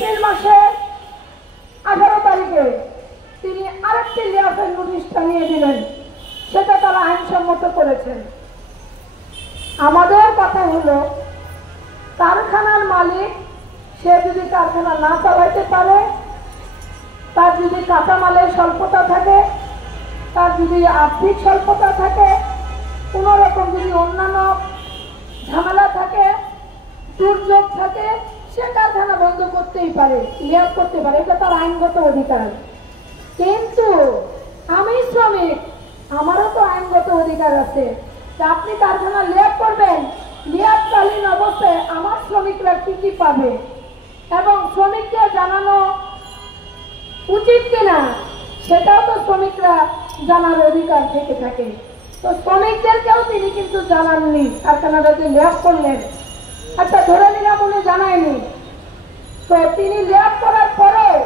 April মাসের 18 তারিখে তিনি আরেকটি লিয়াফের নোটিশ টানিয়ে দিলেন, সেটা তারা আইনসম্মত করেছেন। আমাদের কথা হলো, কারখানার মালিক সে যদি কারখানা না চালাইতে পারে, তার যদি কাঁচামালের স্বল্পতা থাকে, তার যদি আর্থিক স্বল্পতা থাকে, কোনো রকম যদি অন্যান্য ঝামেলা থাকে, দুর্যোগ থাকে, সে কারখানা বন্ধ করতেই পারে, লিয়াফ করতে পারে, এটা তার আইনগত অধিকার। কিন্তু আমি শ্রমিক, আমারও তো আইনগত অধিকার আছে। আপনি কারখানা লিয়াফ করবেন, লিয়াফকালীন অবস্থায় আমার শ্রমিকরা কি কি পাবে এবং শ্রমিককে জানানো উচিত কিনা সেটাও তো শ্রমিকরা জানার অধিকার থেকে থাকে। তো শ্রমিকদেরকেও তিনি কিন্তু জানাননি, কারখানাটাকে লিয়াফ করলেন। আচ্ছা, ধরে নিলাম উনি জানায়নি, তো তিনি লিয়াফ করার পরেও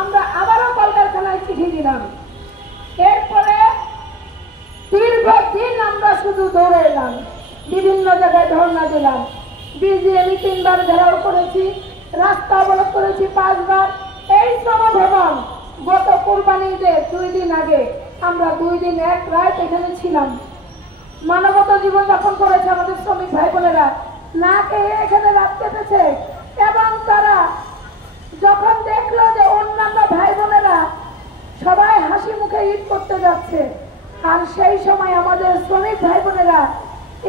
আমরা আবারও কলকারখানায় চিঠি দিলাম। এরপরে দীর্ঘদিন আমরা শুধু দৌড়ে এলাম, বিভিন্ন জায়গায় ধর্ণা দিলাম, বিজিএমই 3 বার ঘেরাও করেছি, রাস্তা অবরোধ করেছি 5 বার। এই শ্রমভবন গত কোরবানি ঈদের 2 দিন আগে আমরা 2 দিন 1 রাত এখানে ছিলাম। মানবতা জীবন যাপন করেছে আমাদের শ্রমিক ভাই বোনেরা, না খেয়ে এখানে রাত কেটেছে। এবং তারা যখন দেখলো যে অন্যান্য ভাই বোনেরা সবাই হাসি মুখে ঈদ করতে যাচ্ছে, আর সেই সময় আমাদের শ্রমিক ভাই বোনেরা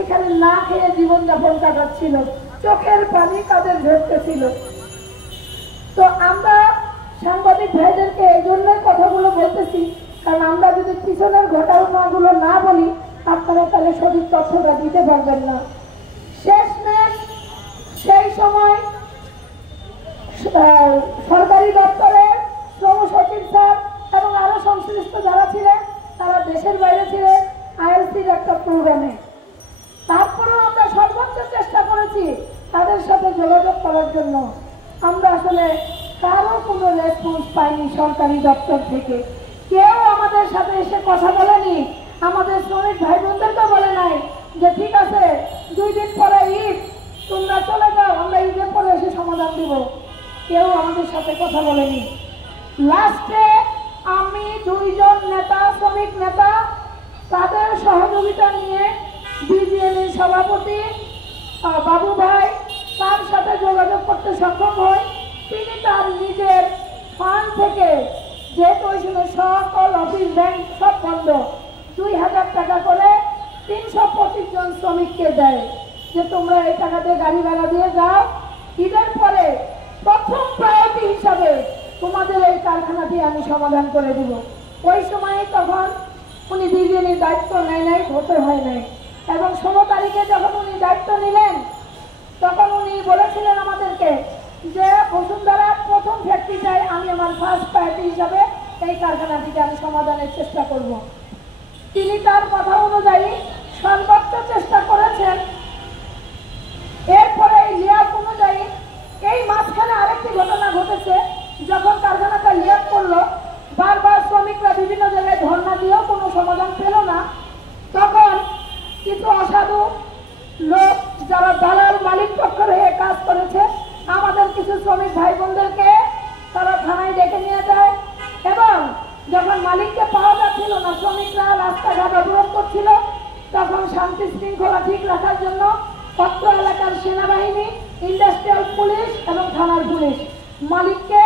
এখানে না খেয়ে জীবনযাপন কাটাচ্ছিল, চোখের পানি তাদের ঝরতেছিল। তো আমরা সাংবাদিক ভাইদেরকে এই জন্যই কথাগুলো বলতেছি, কারণ আমরা যদি পিছনের ঘটনাগুলো না বলি, আপনারা তাহলে সঠিক তথ্যটা দিতে পারবেন না। শেষমেশ সেই সময় সরকারি দপ্তরের শ্রম সচিব স্যার এবং আরো সংশ্লিষ্ট যারা ছিলেন তারা দেশের বাইরে ছিলেন আইএলসির একটা প্রোগ্রামে। তারপরেও আমরা সর্বোচ্চ চেষ্টা করেছি তাদের সাথে যোগাযোগ করার জন্য। আমরা আসলে কারো কোনো রেসপন্স পাইনি সরকারি দপ্তর থেকে, কেউ আমাদের সাথে এসে কথা বলেনি। আমাদের শ্রমিক ভাই বোনদেরকে বলে নাই যে ঠিক আছে 2 দিন পরে ঈদ, তোমরা চলে যাও, আমরা ঈদের পরে এসে সমাধান দিব। কেউ আমাদের সাথে কথা বলেনি। লাস্টে আমি 2 জন নেতা, শ্রমিক নেতা, তাদের সহযোগিতা নিয়ে বিজিএমএর সভাপতি বাবু ভাই তার সাথে যোগাযোগ করতে সক্ষম হই। তিনি তার নিজের ফান্ড থেকে, যেহেতু ওই সময় সকল অফিস ব্যাংক সব বন্ধ, 2000 টাকা করে 325 জন শ্রমিককে দেয় যে তোমরা এই টাকা দিয়ে গাড়ি ভাড়া দিয়ে যাও, ঈদের পরে প্রথম প্রায়োরিটি হিসাবে তোমাদের এই কারখানাটি আমি সমাধান করে দিব। ওই সময়ে তখন উনি বিজিএমএর দায়িত্ব নেয় নাই, হতে হয় নাই। এবং 16 তারিখে যখন উনি দায়িত্ব নিলেন তখন উনি বলেছিলেন আমাদেরকে যে বসুন্ধরার প্রথম ফ্যাক্টরিটাই আমি আমার ফার্স্ট প্রায়োরিটি হিসাবে এই কারখানাটিকে আমি সমাধানের চেষ্টা করব। তিনি তার কথা অনুযায়ী সর্বোচ্চ চেষ্টা করেছেন। এরপরে এই লিয়াফ অনুযায়ী এই মাঝখানে আরেকটি ঘটনা ঘটেছে। যখন কারখানাটা লিয়াফ করলো, বারবার শ্রমিকরা বিভিন্ন জায়গায় ধর্ণা দিয়েও কোনো সমাধান পেল না। তখন কিছু অসাধু লোক যারা দালাল মালিক পক্ষের হয়ে কাজ করেছে, আমাদের কিছু শ্রমিক ভাই বোনদেরকে তারা থানায় ডেকে নিয়ে যায়। এবং যখন মালিককে পাওয়া যাচ্ছিল না, শ্রমিকরা রাস্তাঘাট অবরোধ করছিল, তখন শান্তি শৃঙ্খলা ঠিক রাখার জন্য অত্র এলাকার সেনাবাহিনী, ইন্ডাস্ট্রিয়াল পুলিশ এবং থানার পুলিশ মালিককে